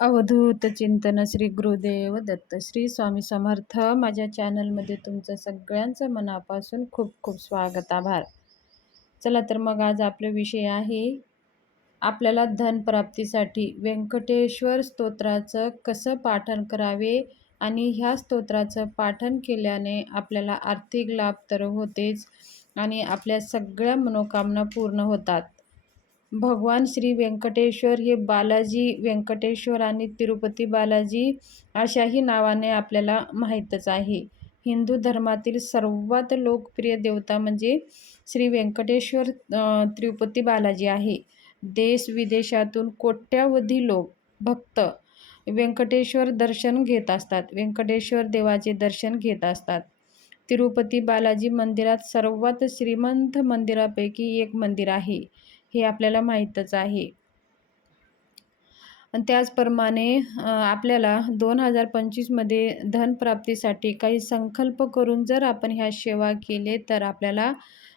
अवधूत चिंतन श्री गुरुदेव दत्त श्री स्वामी समर्थ. माझ्या चॅनलमध्ये तुमचं सगळ्यांचं मनापासून खूप खूप स्वागत, आभार. चला तर मग आज आपला विषय आहे, आपल्याला धनप्राप्तीसाठी व्यंकटेश्वर स्तोत्राचं कसं पाठन करावे आणि ह्या स्तोत्राचं पाठन केल्याने आपल्याला आर्थिक लाभ तर होतेच आणि आपल्या सगळ्या मनोकामना पूर्ण होतात. भगवान श्री व्यंकटेश्वर हे बालाजी व्यंकटेश्वर आणि तिरुपती बालाजी अशाही नावाने आपल्याला माहीतच आहे. हिंदू धर्मातील सर्वात लोकप्रिय देवता म्हणजे श्री व्यंकटेश्वर तिरुपती बालाजी आहे. देश विदेशातून कोट्यावधी लोक भक्त व्यंकटेश्वर दर्शन घेत असतात. व्यंकटेश्वर देवाचे दर्शन घेत असतात. तिरुपती बालाजी मंदिरात सर्वात श्रीमंत मंदिरापैकी एक मंदिर आहे, हे आपल्याला माहीतच आहे. आणि त्याचप्रमाणे आपल्याला 2025मध्ये धनप्राप्तीसाठी काही संकल्प करून जर आपण ह्या सेवा केले तर आपल्याला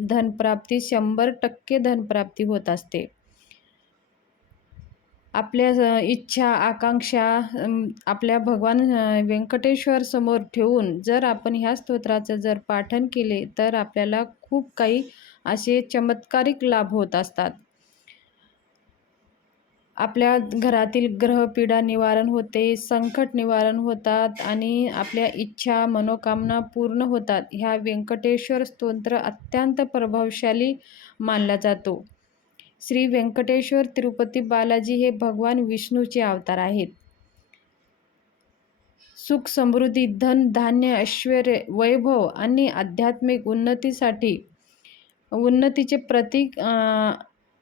धनप्राप्ती 100% धनप्राप्ती होत असते. आपल्या इच्छा आकांक्षा आपल्या भगवान व्यंकटेश्वर समोर ठेवून जर आपण ह्या स्तोत्राचं जर पाठन केले तर आपल्याला खूप काही असे चमत्कारिक लाभ होत असतात. आपल्या घरातील ग्रहपीडा निवारण होते, संकट निवारण होतात आणि आपल्या इच्छा मनोकामना पूर्ण होतात. ह्या व्यंकटेश्वर स्तोत्र अत्यंत प्रभावशाली मानला जातो. श्री व्यंकटेश्वर तिरुपती बालाजी हे भगवान विष्णूचे अवतार आहेत. सुख समृद्धी धन धान्य ऐश्वर वैभव आणि आध्यात्मिक उन्नतीचे प्रतीक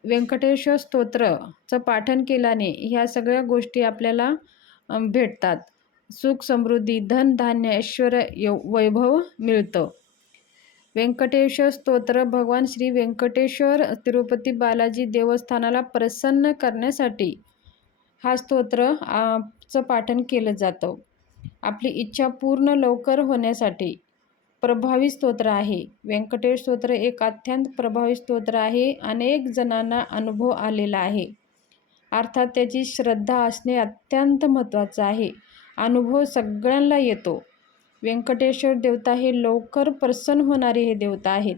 व्यंकटेश्वर स्तोत्रचं पाठन केल्याने ह्या सगळ्या गोष्टी आपल्याला भेटतात. सुख समृद्धी धन धान्य ऐश्वर वैभव मिळतं. व्यंकटेश्वर स्तोत्र भगवान श्री व्यंकटेश्वर तिरुपती बालाजी देवस्थानाला प्रसन्न करण्यासाठी हा स्तोत्रचं पाठन केलं जातं. आपली इच्छा पूर्ण लवकर होण्यासाठी प्रभावी स्तोत्र आहे. व्यंकटेश स्तोत्र एक अत्यंत प्रभावी स्तोत्र आहे. अनेक जणांना अनुभव आलेला आहे. अर्थात त्याची श्रद्धा असणे अत्यंत महत्त्वाचं आहे. अनुभव सगळ्यांना येतो. व्यंकटेश्वर देवता हे लवकर प्रसन्न होणारे हे देवता आहेत.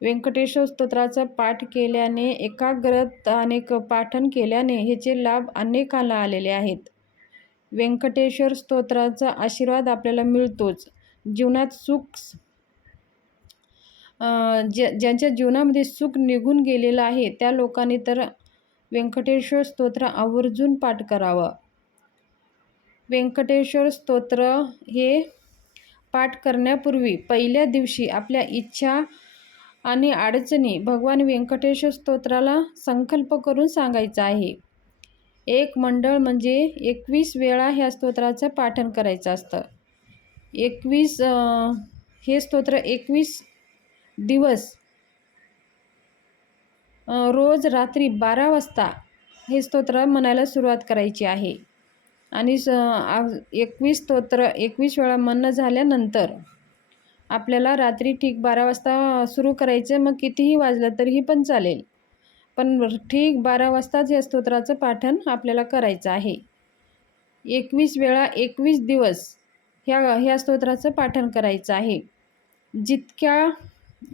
व्यंकटेश्वर स्तोत्राचा पाठ केल्याने एकाग्रत अनेक पाठन केल्याने ह्याचे लाभ अनेकांना आलेले आहेत. व्यंकटेश्वर स्तोत्राचा आशीर्वाद आपल्याला मिळतोच. जीवनात सुख ज्यांच्या जीवनामध्ये सुख निघून गेलेलं आहे त्या लोकांनी तर व्यंकटेश्वर स्तोत्र आवर्जून पाठ करावं. व्यंकटेश्वर स्तोत्र हे पाठ करण्यापूर्वी पहिल्या दिवशी आपल्या इच्छा आणि अडचणी भगवान व्यंकटेश्वर स्तोत्राला संकल्प करून सांगायचा आहे. एक मंडळ म्हणजे 21 वेळा ह्या स्तोत्राचं पाठन करायचं असतं. 21 हे स्तोत्र 21 दिवस रोज रात्री 12 वाजता हे स्तोत्र म्हणायला सुरुवात करायची आहे. आणि 21 वेळा म्हणणं झाल्यानंतर आपल्याला रात्री ठीक 12 वाजता सुरू करायचं. मग कितीही वाजलं तरीही पण चालेल, पण ठीक 12 वाजताच या स्तोत्राचं पाठन आपल्याला करायचं आहे. 21 वेळा 21 दिवस ह्या स्तोत्राचं पाठन करायचं आहे. जितक्या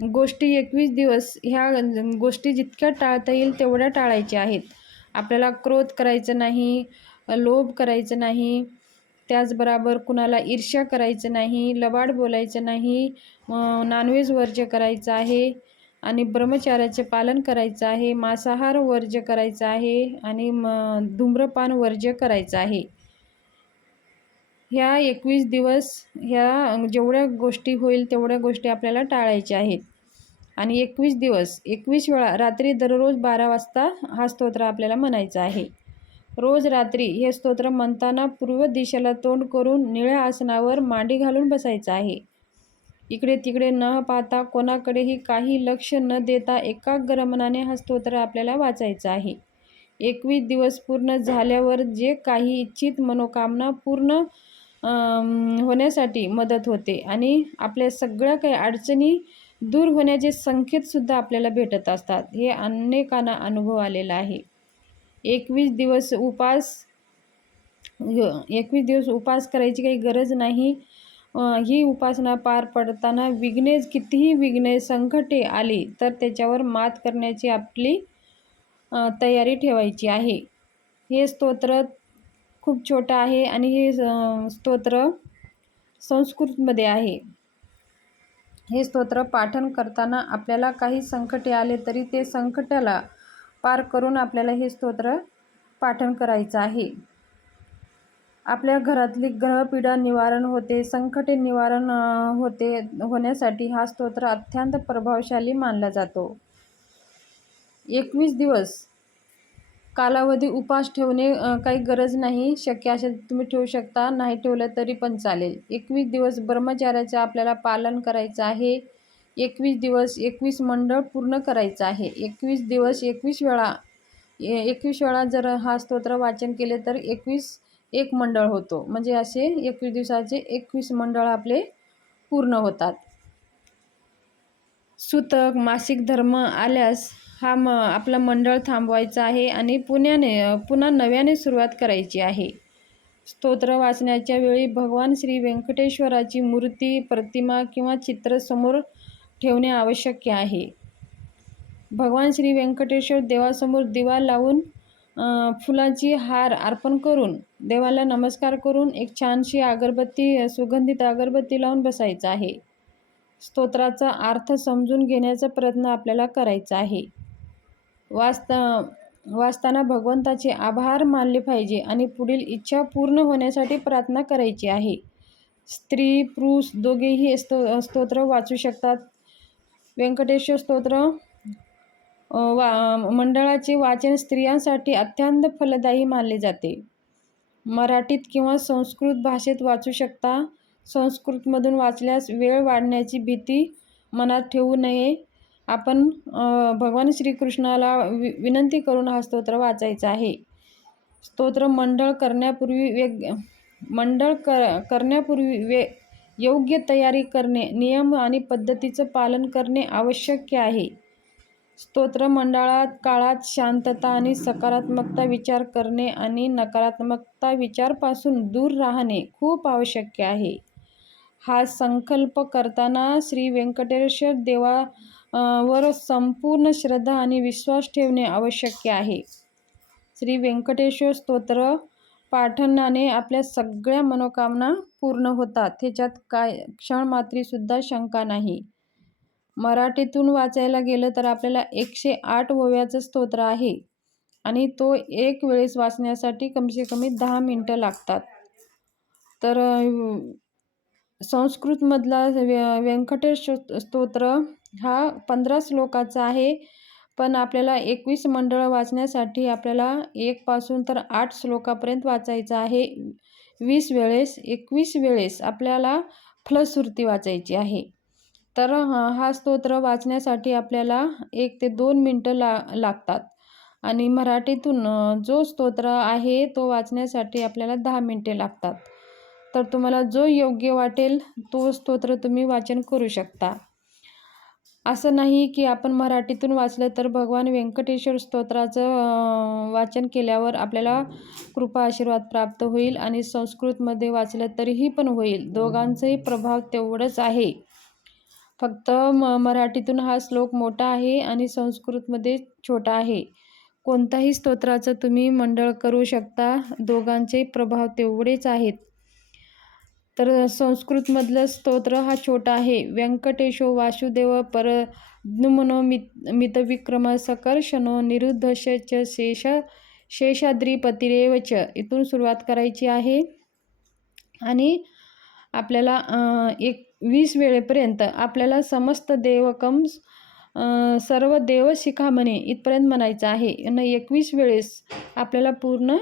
गोष्टी 21 दिवस ह्या गोष्टी जितक्या टाळता येईल तेवढ्या टाळायच्या आहेत. आपल्याला क्रोध करायचं नाही, लोभ करायचं नाही, त्याचबरोबर कुणाला ईर्ष्या करायचं नाही, लबाड बोलायचं नाही, नॉनव्हेज वर्ज्य करायचं आहे आणि ब्रह्मचार्याचे पालन करायचं आहे, मांसाहार वर्ज्य करायचं आहे आणि धूम्रपान वर्ज्य करायचं आहे. ह्या 21 दिवस ह्या जेवढ्या गोष्टी होईल तेवढ्या गोष्टी आपल्याला टाळायच्या आहेत. आणि 21 दिवस 21 वेळा रात्री दररोज 12 वाजता हा स्तोत्र आपल्याला म्हणायचा आहे. रोज रात्री हे स्तोत्र म्हणताना पूर्व दिशेला तोंड करून निळ्या आसनावर मांडी घालून बसायचं आहे. इकडे तिकडे न पाहता कोणाकडेही काही लक्ष न देता एकाग्र मनाने हा स्तोत्र आपल्याला वाचायचा आहे. 21 दिवस पूर्ण झाल्यावर जे काही इच्छित मनोकामना पूर्ण होण्यासाठी मदत होते आणि आपल्या सगळ्या काही अडचणी दूर होण्याचे संकेतसुद्धा आपल्याला भेटत असतात. हे अनेकांना अनुभव आलेला आहे. 21 दिवस उपास 21 दिवस उपवास करायची काही गरज नाही. ही उपासना पार पडताना कितीही विघ्ने, संकटे आली तर त्याच्यावर मात करण्याची आपली तयारी ठेवायची आहे. हे स्तोत्र खूप छोटं आहे आणि हे स्तोत्र संस्कृतमध्ये आहे. हे स्तोत्र पाठन करताना आपल्याला काही संकटे आले तरी ते संकटाला पार करून आपल्याला हे स्तोत्र पाठन करायचं आहे. आपल्या घरातली ग्रहपीडा निवारण होते, संकटे निवारण होण्यासाठी हा स्तोत्र अत्यंत प्रभावशाली मानला जातो. 21 दिवस कालावधी उपास ठेवणे काही गरज नाही. शक्य असेल तुम्ही ठेवू शकता, नाही ठेवलं तरी पण चालेल. 21 दिवस ब्रह्मचर्याचे आपल्याला पालन करायचं आहे. 21 दिवस 21 मंडळ पूर्ण करायचं आहे. 21 दिवस 21 वेळा जर हा स्तोत्र वाचन केले तर 21 मंडळ होतो. म्हणजे असे 21 दिवसाचे 21 मंडळ आपले पूर्ण होतात. सुतक मासिक धर्म आल्यास आपला मंडळ थांबवायचा आहे आणि पुन्हा नव्याने सुरुवात करायची आहे. स्तोत्र वाचण्याच्या वेळी भगवान श्री व्यंकटेश्वराची मूर्ती, प्रतिमा किंवा चित्र समोर ठेवणे आवश्यक आहे. भगवान श्री व्यंकटेश्वर देवासमोर दिवा लावून फुलाची हार अर्पण करून देवाला नमस्कार करून एक छानशी सुगंधित अगरबत्ती लावून बसायचं आहे. स्तोत्राचा अर्थ समजून घेण्याचा प्रयत्न आपल्याला करायचा आहे. वाचताना भगवंताचे आभार मानले पाहिजे आणि पुढील इच्छा पूर्ण होण्यासाठी प्रार्थना करायची आहे. स्त्री पुरुष दोघेही स्तोत्र वाचू शकतात. व्यंकटेश्वर स्तोत्र मंडळाचे वाचन स्त्रियांसाठी अत्यंत फलदायी मानले जाते. मराठीत किंवा संस्कृत भाषेत वाचू शकता. संस्कृतमधून वाचल्यास वेळ वाढण्याची भीती मनात ठेवू नये. आपण भगवान श्रीकृष्णाला विनंती करून हा स्तोत्र वाचायचा आहे. स्तोत्र मंडळ करण्यापूर्वी योग्य तयारी करणे, नियम आणि पद्धतीचं पालन करणे आवश्यक आहे. स्तोत्र काळात शांतता आणि सकारात्मकता विचार करणे आणि नकारात्मकता विचारपासून दूर राहणे खूप आवश्यक आहे. हा संकल्प करताना श्री व्यंकटेश्वर देवावर संपूर्ण श्रद्धा आणि विश्वास ठेवणे आवश्यक आहे. श्री व्यंकटेश्वर स्तोत्र पाठनाने आपल्या सगळ्या मनोकामना पूर्ण होतात. ह्याच्यात काय क्षणमात्रीसुद्धा शंका नाही. मराठीतून वाचायला गेलं तर आपल्याला 108 ओव्याचं स्तोत्र आहे आणि तो एक वेळेस वाचण्यासाठी कमीत कमी 10 मिनटं लागतात. तर संस्कृतमधला व्यंकटेश्वर स्तोत्र हा 15 श्लोकाचा आहे. पण आपल्याला 21 मंडळ वाचण्यासाठी आपल्याला 1 पासून तर 8 श्लोकापर्यंत वाचायचं आहे. 21 वेळेस आपल्याला फलश्रुती वाचायची आहे. तर हा स्तोत्र वाचण्यासाठी आपल्याला 1 ते 2 मिनटं लागतात आणि मराठीतून जो स्तोत्र आहे तो वाचण्यासाठी आपल्याला 10 मिनटे लागतात. तर तुम्हाला जो योग्य वाटेल तो स्तोत्र तुम्ही वाचन करू शकता. असं नाही की आपण मराठीतून वाचलं तर भगवान व्यंकटेश्वर स्तोत्राचं वाचन केल्यावर आपल्याला कृपा आशीर्वाद प्राप्त होईल आणि संस्कृतमध्ये वाचलं तरीही पण होईल. दोघांचाही प्रभाव तेवढंच आहे. फक्त मराठीतून हा श्लोक मोठा आहे आणि संस्कृतमध्ये छोटा आहे. कोणताही स्तोत्राचं तुम्ही मंडळ करू शकता. दोघांचे प्रभाव तेवढेच आहेत. तर संस्कृतमधलं स्तोत्र हा छोटा आहे. व्यंकटेशो वासुदेव परद्युम्नो मितविक्रम सकर्षणो निरुद्धश्च शेषाद्रीपतिरेव च इथून सुरुवात करायची आहे आणि आपल्याला 20 वेळेपर्यंत आपल्याला समस्त देवकम सर्व देव शिखामणे इथपर्यंत म्हणायचं आहे आणि 21 वेळेस आपल्याला पूर्ण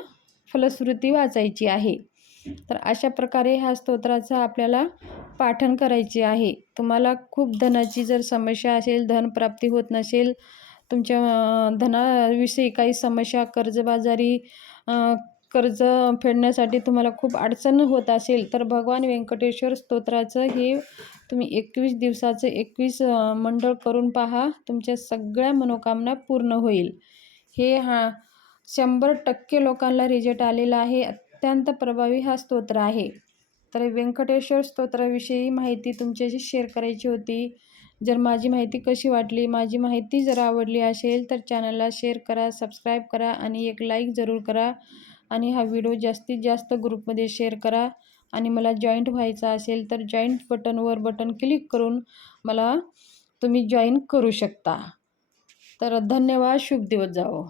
फलश्रुती वाचायची आहे. तर अशा प्रकारे ह्या स्तोत्राचं आपल्याला पाठन करायचे आहे. तुम्हाला खूप धनाची जर समस्या असेल, धनप्राप्ती होत नसेल, तुमच्या धनाविषयी काही समस्या, कर्जबाजारी, कर्ज फेडण्यासाठी तुम्हाला खूप अडचण होत असेल तर भगवान व्यंकटेश्वर स्तोत्राचं हे तुम्ही 21 दिवसाचं 21 मंडळ करून पहा. तुमच्या सगळ्या मनोकामना पूर्ण होईल. हे 100% लोकांना रिझल्ट आलेला आहे. अत्यंत प्रभावी हा स्तोत्र आहे. तर व्यंकटेश्वर स्तोत्राविषयी माहिती तुमच्याशी शेअर करायची होती. जर माझी माहिती कशी वाटली, माझी माहिती जर आवडली असेल तर चॅनलला शेअर करा, सबस्क्राईब करा आणि एक लाईक जरूर करा आणि हा व्हिडिओ जास्तीत जास्त ग्रुपमध्ये शेअर करा. आणि मला जॉईंट व्हायचं असेल तर जॉईंट बटन क्लिक करून मला तुम्ही जॉईन करू शकता. तर धन्यवाद. शुभ दिवस जावो.